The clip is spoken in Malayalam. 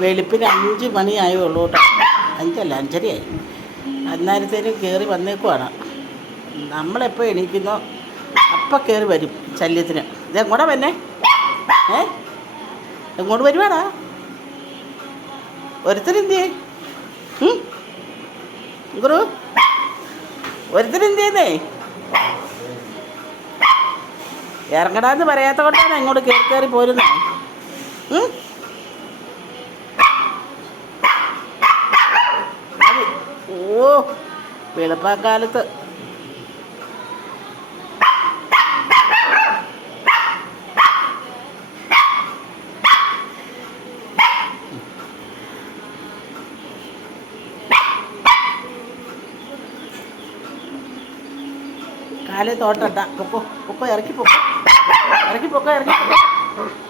വെളുപ്പിന് 5 മണിയായേ ഉള്ളൂ കേട്ടോ. 5 അല്ല 5:30 അന്നേരത്തേനും കയറി വന്നേക്കുവാണ്. നമ്മളെപ്പോൾ എണീക്കുന്നോ അപ്പം കയറി വരും ശല്യത്തിന്. ഇതെങ്ങോട്ടാ വന്നെ? എങ്ങോട്ട് വരുവാടാ? ഒരുത്തരെന്തിയേ? ഗുരു ഒരുത്തരെന്തിയെന്നേ? ഇറങ്ങടാന്ന് പറയാത്ത കൊണ്ടാണ് ഇങ്ങോട്ട് കയറി പോരുന്നത്. ഓ വെളുപ്പാക്കാലത്ത് കാലേ തോട്ടണ്ട. പൊക്കോ പൊക്കോ, ഇറക്കി പൊക്കോ, ഇറക്കി പൊക്കോ, ഇറക്കി പൊക്കോ.